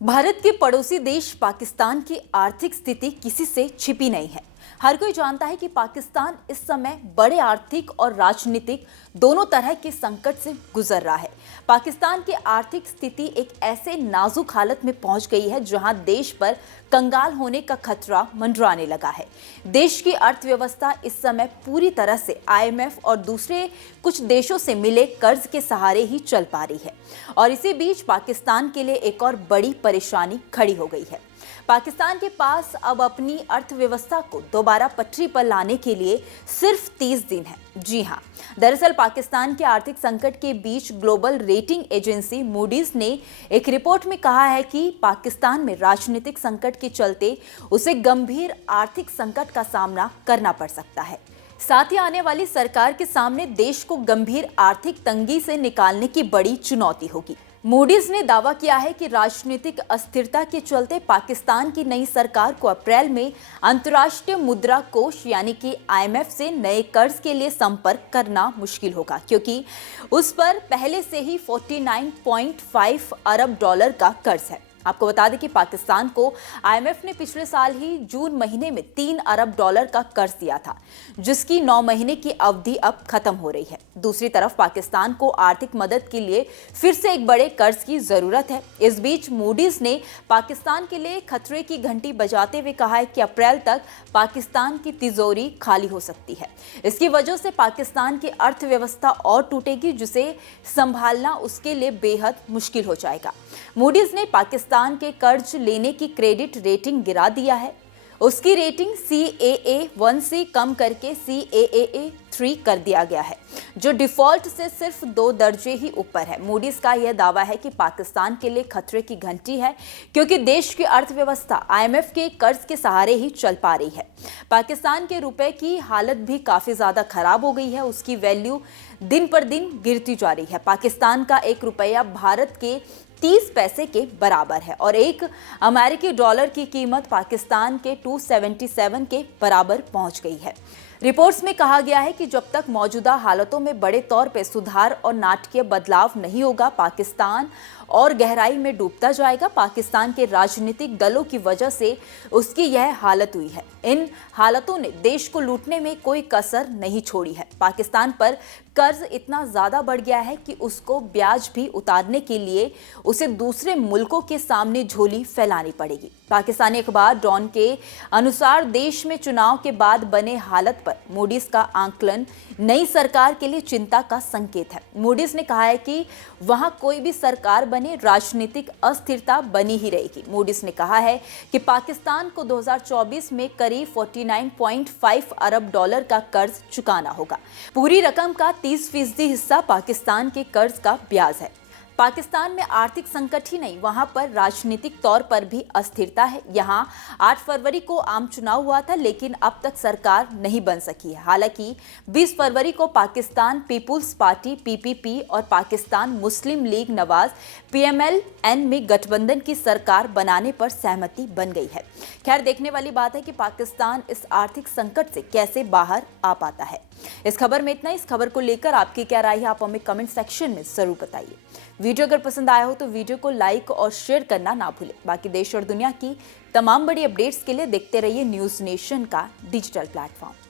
भारत के पड़ोसी देश पाकिस्तान की आर्थिक स्थिति किसी से छिपी नहीं है। हर कोई जानता है कि पाकिस्तान इस समय बड़े आर्थिक और राजनीतिक दोनों तरह के संकट से गुजर रहा है। पाकिस्तान की आर्थिक स्थिति एक ऐसे नाजुक हालत में पहुंच गई है जहां देश पर कंगाल होने का खतरा मंडराने लगा है। देश की अर्थव्यवस्था इस समय पूरी तरह से IMF और दूसरे कुछ देशों से मिले कर्ज के सहारे ही चल पा रही है और इसी बीच पाकिस्तान के लिए एक और बड़ी परेशानी खड़ी हो गई है। पाकिस्तान के पास अब अपनी अर्थव्यवस्था को दोबारा पटरी पर लाने के लिए सिर्फ 30 दिन है। जी हां, दरअसल पाकिस्तान के आर्थिक संकट के बीच ग्लोबल रेटिंग एजेंसी मूडीज ने एक रिपोर्ट में कहा है कि पाकिस्तान में राजनीतिक संकट के चलते उसे गंभीर आर्थिक संकट का सामना करना पड़ सकता है। साथ ही आने वाली सरकार के सामने देश को गंभीर आर्थिक तंगी से निकालने की बड़ी चुनौती होगी। मूडीज ने दावा किया है कि राजनीतिक अस्थिरता के चलते पाकिस्तान की नई सरकार को अप्रैल में अंतर्राष्ट्रीय मुद्रा कोष यानी कि IMF से नए कर्ज के लिए संपर्क करना मुश्किल होगा, क्योंकि उस पर पहले से ही 49.5 अरब डॉलर का कर्ज है। आपको बता दें कि पाकिस्तान को IMF ने पिछले साल ही जून महीने में 3 अरब डॉलर का कर्ज दिया था, जिसकी 9 महीने की अवधि अब खत्म हो रही है। दूसरी तरफ पाकिस्तान को आर्थिक मदद के लिए फिर से एक बड़े कर्ज की जरूरत है। इस बीच मूडीज ने पाकिस्तान के लिए खतरे की घंटी बजाते हुए कहा है कि अप्रैल तक पाकिस्तान की तिजोरी खाली हो सकती है। इसकी वजह से पाकिस्तान की अर्थव्यवस्था और टूटेगी, जिसे संभालना उसके लिए बेहद मुश्किल हो जाएगा। मूडीज ने पाकिस्तान के कर्ज लेने की क्रेडिट रेटिंग गिरा दिया है। उसकी रेटिंग CAA1 से कम करके CAA3 कर दिया गया है, जो डिफॉल्ट से सिर्फ 2 दर्जे ही ऊपर है। मूडीज का यह दावा है कि पाकिस्तान के लिए खतरे की घंटी है, क्योंकि देश की अर्थव्यवस्था IMF के कर्ज के सहारे ही चल पा रही है। पाकिस्तान के रुपए की हालत भी काफी ज्यादा खराब हो गई है। उसकी वैल्यू दिन पर दिन गिरती जा रही है। पाकिस्तान का 1 रुपया भारत के 30 पैसे के बराबर है और 1 अमेरिकी डॉलर की कीमत पाकिस्तान के 277 के बराबर पहुंच गई है। रिपोर्ट्स में कहा गया है कि जब तक मौजूदा हालतों में बड़े तौर पर सुधार और नाटकीय बदलाव नहीं होगा, पाकिस्तान और गहराई में डूबता जाएगा। पाकिस्तान के राजनीतिक दलों की वजह से उसकी यह हालत हुई है। इन हालतों ने देश को लूटने में कोई कसर नहीं छोड़ी है। पाकिस्तान पर कर्ज इतना ज्यादा बढ़ गया है कि उसको ब्याज भी उतारने के लिए उसे दूसरे मुल्कों के सामने झोली फैलानी पड़ेगी। पाकिस्तानी अखबार डॉन के अनुसार देश में चुनाव के बाद बने हालत पर मूडीज का आंकलन नई सरकार के लिए चिंता का संकेत है। मूडीज ने कहा है कि वहां कोई भी सरकार बने, राजनीतिक अस्थिरता बनी ही रहेगी। मूडीज ने कहा है कि पाकिस्तान को 2024 में करीब 49.5 अरब डॉलर का कर्ज चुकाना होगा। पूरी रकम का 30% हिस्सा पाकिस्तान के कर्ज का ब्याज है। पाकिस्तान में आर्थिक संकट ही नहीं, वहां पर राजनीतिक तौर पर भी अस्थिरता है। यहां 8 फरवरी को आम चुनाव हुआ था, लेकिन अब तक सरकार नहीं बन सकी है। हालांकि 20 फरवरी को पाकिस्तान पीपुल्स पार्टी PPP और पाकिस्तान मुस्लिम लीग नवाज PMLN में गठबंधन की सरकार बनाने पर सहमति बन गई है। खैर, देखने वाली बात है कि पाकिस्तान इस आर्थिक संकट से कैसे बाहर आ पाता है। इस खबर में इतना। इस खबर को लेकर आपकी क्या राय है, आप हमें कमेंट सेक्शन में जरूर बताइए। वीडियो अगर पसंद आया हो तो वीडियो को लाइक और शेयर करना ना भूलें। बाकी देश और दुनिया की तमाम बड़ी अपडेट्स के लिए देखते रहिए न्यूज़ नेशन का डिजिटल प्लेटफॉर्म।